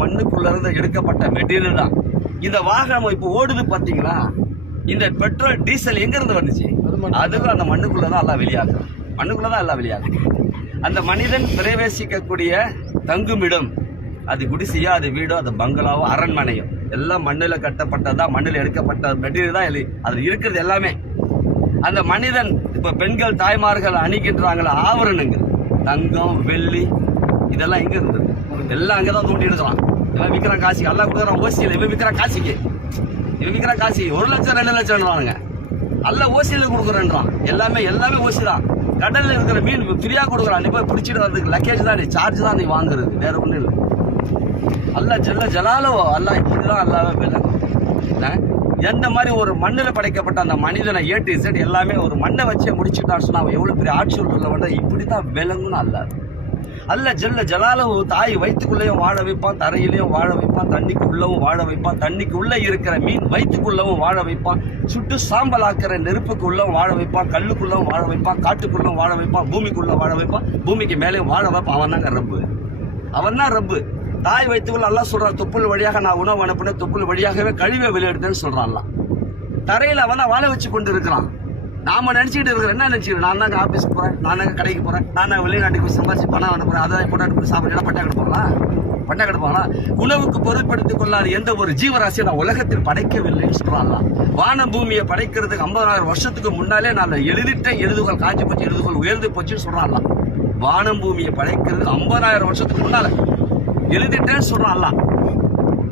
மண்ணுக்குள்ள இருந்து எடுக்கப்பட்ட மெட்டீரியல் தான். இந்த வாகனம் இப்போ ஓடுது பாத்தீங்களா இந்த பெட்ரோல் டீசல் எங்க இருந்து வந்துச்சு அதுவும் அந்த மண்ணுக்குள்ள தான் எல்லாம் வெளியாகும் மண்ணுக்குள்ள தான் எல்லாம் வெளியாகும் அந்த மனிதன் பிரவேசிக்கக்கூடிய தங்குமிடம். அது குடிசையோ அது வீடோ அது பங்களாவோ அரண்மனையோ. எல்லாம் மண்ணில் கட்டப்பட்டதா மண்ணில் எடுக்கப்பட்ட மெட்டீரியல் தான் அதுல இருக்கிறது எல்லாமே. அந்த மனிதன் இப்ப பெண்கள் தாய்மார்கள் அணிக்கின்றாங்களா ஆவரணங்கள் தங்கம் வெள்ளி இதெல்லாம் எங்க இருந்தது எல்லாம் அங்கதான் தோண்டி எடுக்கலாம். எல்லாம் விற்கிறான் காசி எல்லாம் கொடுக்குறான் ஓசியில். இவன் விற்கிறான் காசிக்கு. இவன் விற்கிறான் காசி ஒரு லட்சம் ரெண்டு லட்சம் அல்ல ஓசியில் கொடுக்குறேன்றான். எல்லாமே எல்லாமே ஓசி தான் கடல்ல இருக்கிற மீன் ஃப்ரீயா கொடுக்குறான். நீ போய் பிடிச்சிட்டு வரதுக்கு லக்கேஜ் தான் நீ சார்ஜ் தான் நீ வாங்குறது. வேற ஒன்றும் இல்லை. அல்ல ஜெல்ல ஜலாலோ அல்ல இதுதான் அல்லாவே விலங்கு எந்த மாதிரி ஒரு மண்ணில் படைக்கப்பட்ட அந்த மனிதனை ஏட்டு இசட் எல்லாமே ஒரு மண்ணை வச்சே முடிச்சுட்டான்னு சொன்னா அவன் எவ்வளோ பெரிய ஆட்சி உள்ளவன் இப்படி தான் விலங்குன்னு அல்ல அல்ல ஜெல்ல ஜலாலவு தாய் வயிற்றுக்குள்ளேயும் வாழ வைப்பான் தரையிலையும் வாழ வைப்பான் தண்ணிக்குள்ளவும் வாழ வைப்பான் தண்ணிக்குள்ளே இருக்கிற மீன் வயிற்றுக்குள்ளவும் வாழ வைப்பான் சுட்டு சாம்பலாக்கிற நெருப்புக்குள்ளவும் வாழ வைப்பான் கல்லுக்குள்ளவும் வாழ வைப்பான் காட்டுக்குள்ளவும் வாழ வைப்பான் பூமிக்குள்ளே வாழ வைப்பான் பூமிக்கு மேலே வாழ வைப்பான். அவன் தாங்க ரப்பு. அவன் தான் ரப்பு. தாய் வயிற்றுக்குள்ள எல்லாம் சொல்றான் தொப்புள் வழியாக நான் உணவு அனுப்பினேன் தொப்புள் வழியாகவே கழிவை வெளியெடுத்தேன்னு சொல்றான்லாம் தரையில் அவன் வாழ வச்சு கொண்டு இருக்கிறான் நாம நினச்சிக்கிட்டு இருக்கிற என்ன நினைச்சுக்கிறோம் நான் தாங்க ஆபீஸ்க்கு போறேன். நான் தாங்க கடைக்கு போறேன். நான் தான் வெளிநாட்டுக்கு போய் சம்பாதிச்சு பணம் அனுப்புறேன் அதை போட்டு போய் சாப்பிட்டு பட்டா கிடப்பாங்களா? பட்டா கிடப்பாங்களா? உணவுக்கு பொருட்படுத்திக் கொள்ளாத எந்த ஒரு ஜீவராசியை நான் உலகத்தில் படைக்கவில்லைன்னு சொல்றாங்களாம் வான பூமியை படைக்கிறதுக்கு ஐம்பதாயிரம் வருஷத்துக்கு முன்னாலே நான் எழுதிட்டேன். எழுதுகோள் காஞ்சி போச்சு எழுதுகோள் உயர்ந்து போச்சுன்னு சொல்றாங்களாம் வானம் பூமியை படைக்கிறது ஐம்பதாயிரம் வருஷத்துக்கு முன்னால எழுதிட்டேன்னு சொல்றான்லாம்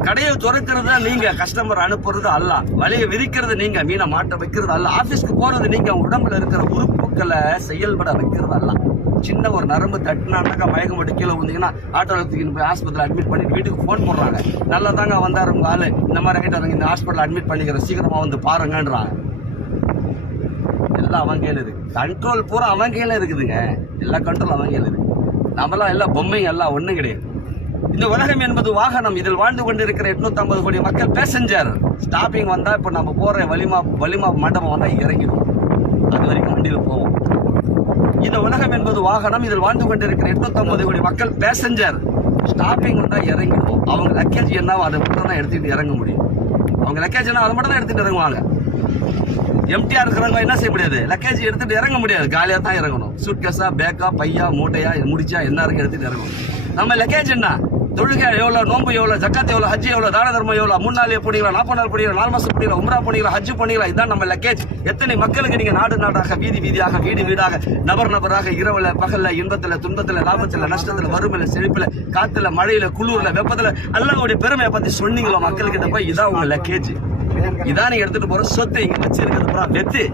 கடையை துறக்கிறது நீங்க கஸ்டமர் அனுப்புறது அல்ல. வலையை விரிக்கிறது நீங்க மீனை மாட்ட வைக்கிறது அல்ல. ஆபீஸ்க்கு போறது நீங்க உடம்புல இருக்கிற உறுப்புகளை செயல்பட வைக்கிறது அல்ல. சின்ன ஒரு நரம்பு தட்டினாக்கா மயக்கம் மட்டும் கீழே வந்தீங்கன்னா ஆட்டோவில் தூக்கின்னு போய் ஆஸ்பத்திரியில் அட்மிட் பண்ணி வீட்டுக்கு ஃபோன் போடுறாங்க. நல்லா தாங்க வந்தாரு உங்க ஆளு. இந்த மாதிரி ஆகிட்டாருங்க இந்த ஹாஸ்பிட்டல் அட்மிட் பண்ணிக்கிற சீக்கிரமா வந்து பாருங்கன்றாங்க. எல்லாம் அவன் கையில இருக்கு. கண்ட்ரோல் பூரா அவன் கையில இருக்குதுங்க. எல்லா கண்ட்ரோல் அவங்க கையில இருக்கு. நம்மளாம் எல்லாம் பொம்மைங்க எல்லாம் ஒன்றும் கிடையாது. இந்த உலகம் என்பது வாகனம். இதில் வாழ்ந்து கொண்டிருக்கிற 850 கோடி மக்கள் பேசஞ்சர் ஸ்டாப்பிங் வந்தா இப்ப நம்ம போற வலிமா வலிமா மண்டபம் வந்தா இறங்கிடும். அது வரைக்கும் வண்டியில் போவோம். இந்த உலகம் என்பது வாகனம். இதில் வாழ்ந்து கொண்டிருக்கிற 850 கோடி மக்கள் பேசஞ்சர் ஸ்டாப்பிங் வந்தா இறங்கிடும். அவங்க லக்கேஜ் என்னவோ அதை மட்டும் தான் எடுத்துட்டு இறங்க முடியும். அவங்க லக்கேஜ் என்ன அதை மட்டும் தான் எடுத்துட்டு இறங்குவாங்க எம்டிஆர் இருக்கிறவங்க என்ன செய்ய முடியாது? லக்கேஜ் எடுத்துட்டு இறங்க முடியாது. காலியா தான் இறங்கணும். சூட்கேஸா பேக்கா பையா மூட்டையா முடிச்சா என்ன இருக்கு எடுத்துட்டு இறங்கணும். நம்ம லக்கேஜ் என்ன? தொழுகை எவ்வளோ நோன்பு எவ்வளோ ஜக்காத் எவ்வளோ ஹஜ் எவ்வளோ தான தர்மம் எவ்வளோ மூணு நாள் பண்ணிக்கலாம் நாற்பது நாள் பண்ணிக்கலாம் நாலு மாதம் பண்ணிக்கலாம் உம்ரா பண்ணிக்கலாம் ஹஜ் பண்ணிக்கலாம் இதான் நம்ம லக்கேஜ். எத்தனை மக்களுக்கு நீங்கள் நாடு நாடாக வீதி வீதியாக வீடு வீடாக நபர் நபராக இரவில் பகலில் இன்பத்தில் துன்பத்தில் லாபத்தில் நஷ்டத்தில் வறுமையில செழிப்பில் காற்றுல மழையில் குளூரில் வெப்பத்தில் அல்லாவுடைய பெருமையை பற்றி சொன்னீங்களோ மக்கள்கிட்ட போய் இதான் உங்கள் லக்கேஜ். இதான் நீங்க எடுத்துட்டு போற சொத்து இங்க வச்சிருக்கிறது பூரா வெத்து.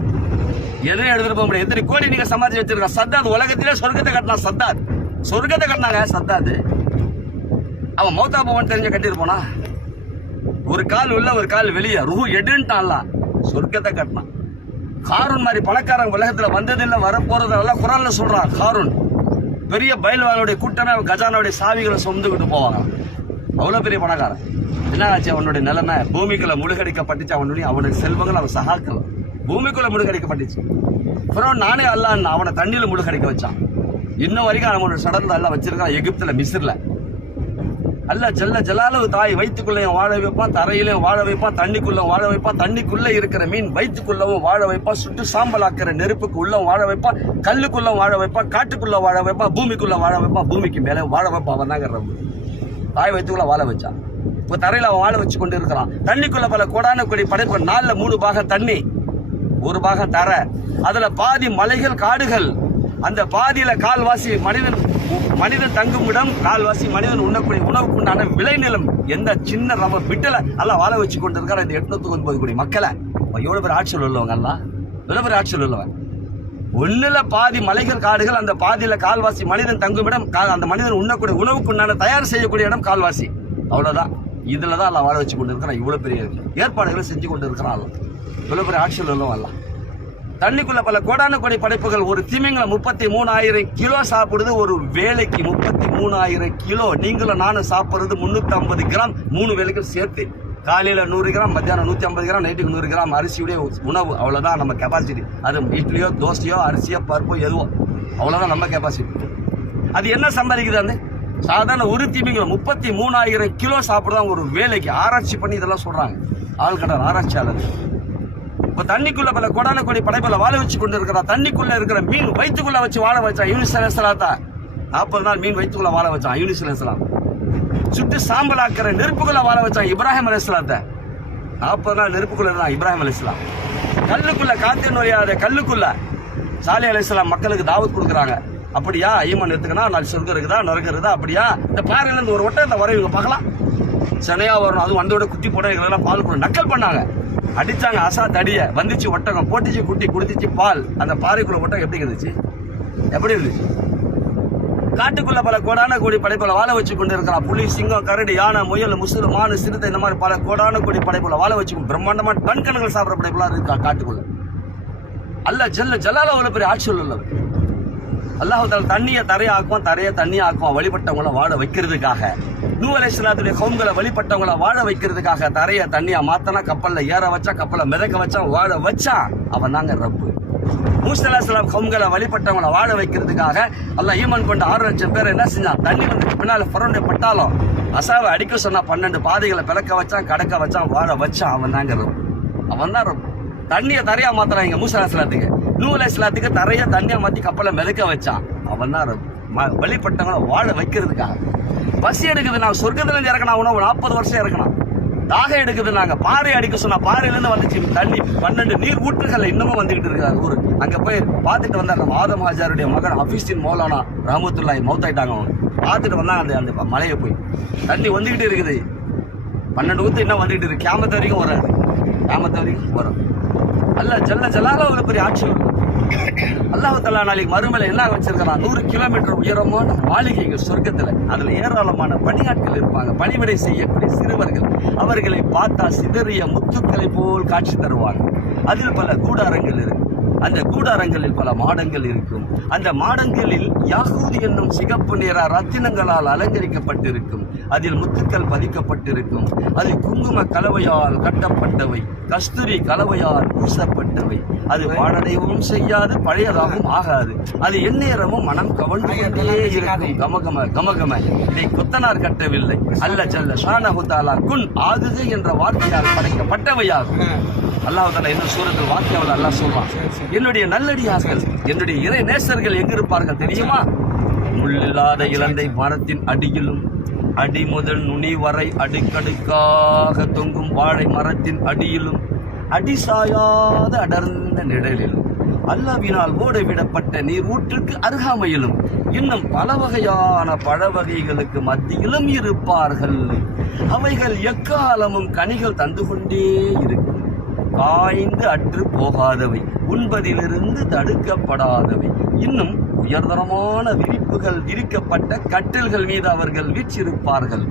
எதையும் எடுத்துட்டு போக முடியாது. எத்தனை கோடி நீங்க சம்பாதிச்சு வச்சிருக்க சத்தாத் உலகத்திலே சொர்க்கத்தை கட்டினா சத்தாத் சொர்க்கத்தை கட்டினாங்க சத்தாத் அவன் மௌத்தா பவன் தெரிஞ்ச கட்டிட்டு போனா? ஒரு கால் உள்ள ஒரு கால் வெளியே. ரூ எடுன்ட்டான்ல. சொர்க்கத்தை கட்டினான். காரூன் மாதிரி பணக்காரங்க உலகத்தில் வந்ததில்லை வரப்போறது எல்லாம் குரான்ல சொல்றான் காரூன் பெரிய பயில்வானுடைய கூட்டமே அவன் கஜானாவுடைய சாவிகளை சொந்துக்கிட்டு போவாங்க அவ்வளோ பெரிய பணக்காரன். என்ன ஆச்சு அவனுடைய நிலைமை? பூமிக்குள்ள முழுகடிக்கப்பட்டுச்சு. அவனுடைய அவனுடைய செல்வங்கள் அவன் சகாக்கள். பூமிக்குள்ள முழுகடிக்கப்பட்டுச்சு. அப்புறம் நானே அல்லான்னு அவனை தண்ணியில் முழுகடிக்க வச்சான். இன்னும் வரைக்கும் அவனோட சடல எல்லாம் வச்சிருக்கான். எகிப்தில் மிஸ்ரில். அல்ல ஜல்ல ஜலாலவு தாய் வயிற்றுக்குள்ளேயும் வாழ வைப்பான் தரையிலே வாழ வைப்பான் தண்ணிக்குள்ள வாழ வைப்பான் தண்ணிக்குள்ள இருக்கிற மீன் வயிற்றுக்குள்ளவும் வாழ வைப்பான் சுட்டு சாம்பலாக்கிற நெருப்புக்கு உள்ள வாழ வைப்பான் கல்லுக்குள்ள வாழ வைப்பான் காட்டுக்குள்ள வாழ வைப்பான் பூமிக்குள்ள வாழ வைப்பான் பூமிக்கு மேலே வாழ வைப்பான் அவன் தாய் வயிற்றுக்குள்ள வாழ வச்சான் இப்போ தரையில் அவன் வாழ வச்சு கொண்டு இருக்கிறான் தண்ணிக்குள்ள பல கோடான கொடி படைப்பு நாலில் மூணு பாகம் தண்ணி ஒரு பாகம் தர. அதில் பாதி மலைகள் காடுகள். அந்த பாதியில கால்வாசி மனிதன் மனிதன் தங்கும் இடம் கால்வாசி மனிதன் உண்ணக்கூடிய உணவுக்கு உண்டான விளைநிலம் எந்த சின்ன நம்ம விட்டல எல்லாம் வாழ வச்சு கொண்டு இந்த எட்நூத்தி ஒன்பது கோடி மக்களை. அப்ப எவ்வளவு பேர் ஆட்சியில் உள்ளவங்க எல்லாம் எவ்வளவு பேர் ஆட்சியில் உள்ளவன் ஒண்ணுல பாதி மலைகள் காடுகள் அந்த பாதியில கால்வாசி மனிதன் தங்கும் இடம் கா- அந்த மனிதன் உண்ணக்கூடிய உணவுக்கு உண்டான தயார் செய்யக்கூடிய இடம் கால்வாசி. அவ்வளவுதான். இதுலதான் எல்லாம் வாழ வச்சு கொண்டு இருக்கிறான் இவ்வளவு பெரிய ஏற்பாடுகளை செஞ்சு கொண்டு இருக்கிறான் அல்லாஹ். இவ்வளவு பெரிய ஆட்சியில் உள்ளவன் எல்லாம் தண்ணிக்குள்ள பல கோடான கோடி படைப்புகள் ஒரு திமிங்கலம் முப்பத்தி மூணாயிரம் கிலோ சாப்பிடுது ஒரு வேலைக்கு முப்பத்தி மூணாயிரம் கிலோ. நீங்களும் நானும் சாப்பிடுறது முன்னூத்தி ஐம்பது கிராம். மூணு வேலைக்கும் சேர்த்து காலையில் நூறு கிராம் மத்தியானம் நூற்றி ஐம்பது கிராம் நைட்டுக்கு நூறு கிராம் அரிசியுடைய உணவு. அவ்வளோதான் நம்ம கெப்பாசிட்டி அது இட்லியோ தோசையோ அரிசியோ பருப்போ எதுவோ. அவ்வளோதான் நம்ம கெப்பாசிட்டி அது என்ன சம்பாதிக்குது அந்த? சாதாரண ஒரு திமிங்கில முப்பத்தி மூணாயிரம் கிலோ சாப்பிடுதான் ஒரு வேலைக்கு ஆராய்ச்சி பண்ணி இதெல்லாம் சொல்கிறாங்க ஆழ்கடல் ஆராய்ச்சியாளர்கள். இப்ப தண்ணிக்குள்ள பல கொடான கொடி படைப்புல வாழ வச்சு கொண்டு இருக்கிறா தண்ணிக்குள்ள இருக்கிற மீன் வயிற்றுக்குள்ள வச்சு வாழ வச்சான் யூனிஸ் அலைஹிஸ்ஸலாத்தா? நாற்பது நாள் மீன் வயிற்றுக்குள்ள வாழ வச்சான் யூனிஸ் அலைஹிஸ்ஸலாம். சுட்டு சாம்பல் ஆக்கிற நெருப்புக்குள்ள வாழ வச்சான் இப்ராஹிம் அலைஹிஸ்ஸலாத்தை? நாற்பது நாள் நெருப்புக்குள்ள இருந்தான் இப்ராஹிம் அலைஹிஸ்ஸலாம். கல்லுக்குள்ள காத்து நோயாத கல்லுக்குள்ள சாலி அலைஹிஸ்ஸலாம் மக்களுக்கு தாவத் கொடுக்குறாங்க. அப்படியா? ஈமான் எடுத்துக்கணும் நாலு சொர்க்கம் இருக்குதா? நரகம் இருக்குதா? அப்படியா? இந்த பாறையில இருந்து ஒரு ஒட்டத்தை இந்த இவங்க பார்க்கலாம். சென்னையா வரும். அதுவும் வந்தோட குட்டி போட எல்லாம் பால் கூட நக்கல் பண்ணாங்க. அடிச்சாங்க அசாத் அடிய. வந்துச்சு ஒட்டகம். போட்டுச்சு குட்டி குடிச்சிச்சு பால். அந்த பாறைக்குள்ள ஒட்டகம் எப்படி இருந்துச்சு? எப்படி இருந்துச்சு? காட்டுக்குள்ள பல கோடான கோடி படைப்புல வாழ வச்சு கொண்டு இருக்கிறான் புலி சிங்கம் கரடி யானை முயல் முசுறு மானு சிறுத்தை இந்த மாதிரி பல கோடான கோடி படைப்புல வாழ வச்சு பிரம்மாண்டமா டன் கணக்கில் சாப்பிட்ற படைப்புலாம் இருக்கா காட்டுக்குள்ள. அல்ல ஜல்ல ஜல்லால ஒரு பெரிய ஆட்சியில் உள்ளவர். அல்லாஹால தண்ணியை தரையாக்குவான் தரையை தண்ணியை ஆக்குவான் வழிபட்டவங்கள வாழ வைக்கிறதுக்காக. நூ அலைஹிஸ்ஸலாத்துடைய கவும்களை வழிபட்டவங்கள வாழ வைக்கிறதுக்காக தரையை தண்ணியா மாத்தனா கப்பல்ல ஏற வச்சா கப்பலை மிதக்க வச்சா வாழ வச்சா அவன் தாங்க ரப்பு. மூசலாஸ்லாம் கவும்களை வழிபட்டவங்களை வாழ வைக்கிறதுக்காக அல்ல ஈமன் கொண்ட ஆறு லட்சம் பேர் என்ன செஞ்சான் தண்ணி வந்து பின்னால புறண்டு பட்டாலும் அசாவை அடிக்க சொன்னா பன்னெண்டு பாதைகளை பிளக்க வச்சான் கடக்க வச்சான் வாழ வச்சான் அவன் தாங்க ரப்பு. அவன் தான் ரப்பு. தண்ணியை தரையா மாத்துறாங்க மூசா அலைஹிஸ்ஸலாத்துக்கு நூ அலைஹிஸ்ஸலாத்துக்கு தரைய தண்ணியா மாத்தி கப்பலை மிதக்க வச்சான் அவன் தான் ரப்பு. ம- வாழ வைக்கிறதுக்காக. பசி எடுக்குது நான் சொர்க்கத்துல இருந்து இறக்கணும் உணவு நாற்பது வருஷம் இறக்கணும் தாகம் எடுக்குது நாங்க பாறை அடிக்க சொன்னா பாறையிலேருந்து வந்துச்சு தண்ணி பன்னெண்டு நீர் ஊற்றுகள் இன்னமும் வந்துகிட்டு இருக்காங்க ஊர். அங்க போய் பார்த்துட்டு வந்தாங்க நம்ம ஆதம் ஹாஜாருடைய மகன் ஹபீஸ்டின் மௌலானா ரஹமத்துல்லாய் மௌத்தாயிட்டாங்க அவங்க பார்த்துட்டு வந்தாங்க அந்த அந்த மலையை போய். தண்ணி வந்துகிட்டு இருக்குது. பன்னெண்டு ஊத்து இன்னும் வந்துகிட்டு இருக்கு. கேமத்து வரைக்கும் வராது. கேமத்து வரைக்கும் வரும். அல்ல ஜல்ல ஜலால ஒரு பெரிய ஆட்சி வரும். அல்லாஹ் நாளைக்கு மறுமலை என்ன வச்சிருக்கிறான் நூறு கிலோமீட்டர் உயரமான மாளிகைகள் சொர்க்கத்தில். அதுல ஏராளமான பணியாட்கள் இருப்பாங்க. பணிவிடை செய்யக்கூடிய சிறுவர்கள் அவர்களை பார்த்தா சிதறிய முத்துக்களை போல் காட்சி தருவாங்க. அதில் பல கூடாரங்கள் இருக்கு. அந்த கூடாரங்களில் பல மாடங்கள் இருக்கும். அந்த மாடங்களில் யாகூதி என்னும் சிகப்பு நிற ரத்தினங்களால் அலங்கரிக்கப்பட்டிருக்கும். அதில் முத்துக்கள் பதிக்கப்பட்டிருக்கும். அதில் குங்கும கலவையால் கட்டப்பட்டவை. கஸ்தூரி கலவையால் பூசப்பட்டவை. அது பாழடையவும் செய்யாது பழையதாகவும் ஆகாது. அது எந்நேரமும் மனம் கவர்ந்து கொண்டே இருக்கும். கமகம கமகம. இதை கொத்தனார் கட்டவில்லை. அல்ல ஜல்ல ஷானஹுதாலா குன் ஆகுது என்ற வார்த்தையால் படைக்கப்பட்டவையாகும். அல்லாஹ் தாலா என்ன சூரத்தில் வாக்கியவள் அல்லாஹ் சொல்றான். என்னுடைய நல்லடியார்கள் என்னுடைய இறை நேசர்கள் எங்க இருப்பார்கள் தெரியுமா? முள்ளில்லாத இலந்தை மரத்தின் அடியிலும் அடி முதல் நுனி வரை அடுக்கடுக்காக தொங்கும் வாழை மரத்தின் அடியிலும் அடி சாயாத அடர்ந்த நிழலிலும் அல்லாவினால் ஓட விடப்பட்ட நீர் ஊற்றுக்கு அருகாமையிலும் இன்னும் பல வகையான பழ வகைகளுக்கு மத்தியிலும் இருப்பார்கள். அவைகள் எக்காலமும் கனிகள் தந்து கொண்டே இருக்கும். காய்ந்து அற்று போகாதவை உண்பதிலிருந்து தடுக்கப்படாதவை. இன்னும் உயர்தரமான விரிப்புகள் விரிக்கப்பட்ட கட்டில்கள் மீது அவர்கள் வீற்றிருப்பார்கள்.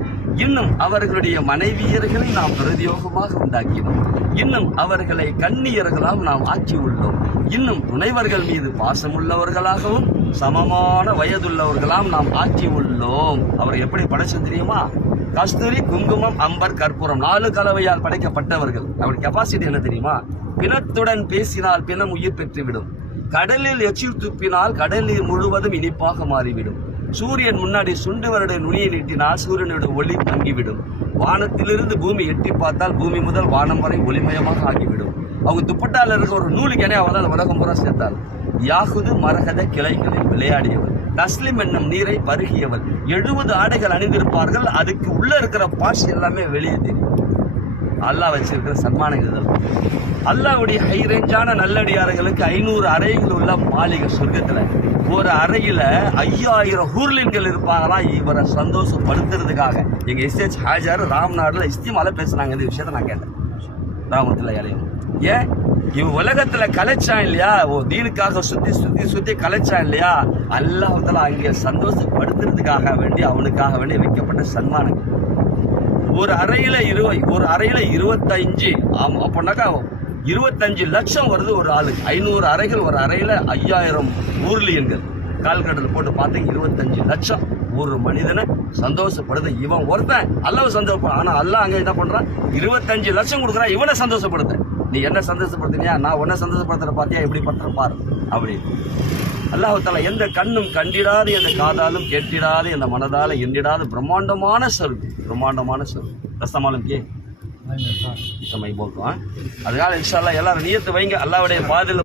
இன்னும் அவர்களுடைய மனைவியர்களை நாம் பிரதியோகமாக உண்டாக்கினோம். இன்னும் அவர்களை கண்ணியர்களால் நாம் ஆக்கி உள்ளோம் இன்னும் துணைவர்கள் மீது பாசமுள்ளவர்களாகவும் சமமான வயதுள்ளவர்களாம் நாம் ஆக்கி உள்ளோம் அவர் எப்படி படைச்சோம் தெரியுமா? கஸ்தூரி குங்குமம் அம்பர் கற்பூரம் நாலு கலவையால் படைக்கப்பட்டவர்கள். அவருடைய கெப்பாசிட்டி என்ன தெரியுமா? பிணத்துடன் பேசினால் பிணம் உயிர் பெற்றுவிடும். கடலில் எச்சில் துப்பினால் கடல் நீர் முழுவதும் இனிப்பாக மாறிவிடும். சூரியன் முன்னாடி சுண்டுவருடைய நுனியை நீட்டினால் சூரியனுடைய ஒளி தங்கிவிடும். வானத்திலிருந்து பூமி எட்டி பார்த்தால் பூமி முதல் வானம் வரை ஒளிமயமாக ஆகிவிடும். அவங்க துப்பட்டால இருக்க ஒரு நூலுக்கு இணையாக அவள் உலகம் பூரா சேர்த்தாள் யாகுது மரகத கிளைகளில் விளையாடியவர். தஸ்லிம் என்னும் நீரை பருகியவர். எழுபது ஆடைகள் அணிந்திருப்பார்கள் அதுக்கு உள்ள இருக்கிற பாஷ் எல்லாமே வெளியே தெரியும். அல்லாஹ் வச்சிருக்கிற சன்மானங்கள் இதழ் அல்லாஹ்வுடைய ஹை ரேஞ்சான நல்லடியார்களுக்கு ஐநூறு அறைகள் உள்ள மாளிகை சொர்க்கத்தில். ஒரு அறையில் ஐயாயிரம் ஹூர்லின்கள் இருப்பாங்களாம் இவரை சந்தோஷப்படுத்துறதுக்காக. எங்கள் எஸ்ஹெச் ஹாஜர் ராம்நாடில் இஸ்திமால பேசுனாங்க. இந்த விஷயத்த நான் கேட்டேன். ராமத்துல இலையும் ஏன்? இவன் உலகத்துல கலைச்சான் இல்லையா? ஓ தீனுக்காக சுத்தி சுத்தி சுத்தி கலைச்சான் இல்லையா? அல்லாஹ் அங்கே சந்தோஷப்படுத்துறதுக்காக வேண்டி அவனுக்காக வேண்டி வைக்கப்பட்ட சன்மானம் ஒரு அறையில இருவ ஒரு அறையில இருபத்தஞ்சு ஆமா அப்படின்னாக்கா இருபத்தஞ்சு லட்சம் வருது ஒரு ஆளு. ஐநூறு அறைகள் ஒரு அறையில ஐயாயிரம் ஊர்லியன்கள் கால்கடல் போட்டு பார்த்தீங்க இருபத்தஞ்சு லட்சம். ஒரு மனிதனை சந்தோஷப்படுது. இவன் ஒருத்தன் அல்லவ சந்தோஷப்படும் ஆனா அல்ல அங்க என்ன பண்றான்? இருபத்தஞ்சு லட்சம் கொடுக்குறான். இவனை சந்தோஷப்படுத்த நீ என்ன சந்தோஷப்படுத்தினியா? நான் உன்னை சந்தோஷப்படுத்துகிற பார்த்தியா எப்படி பண்ற பார். அப்படின்னு அல்லாஹால எந்த கண்ணும் கண்டிடாது எந்த காதாலும் கேட்டிடாது எந்த மனதால எண்ணிடாது பிரம்மாண்டமான சொல். பிரம்மாண்டமான சொல். கஷ்டமாலும் கே. சமயம் அதனால இன்ஷால்லா எல்லாரும் நீத்து வைங்க. அல்லாவுடைய பாதில்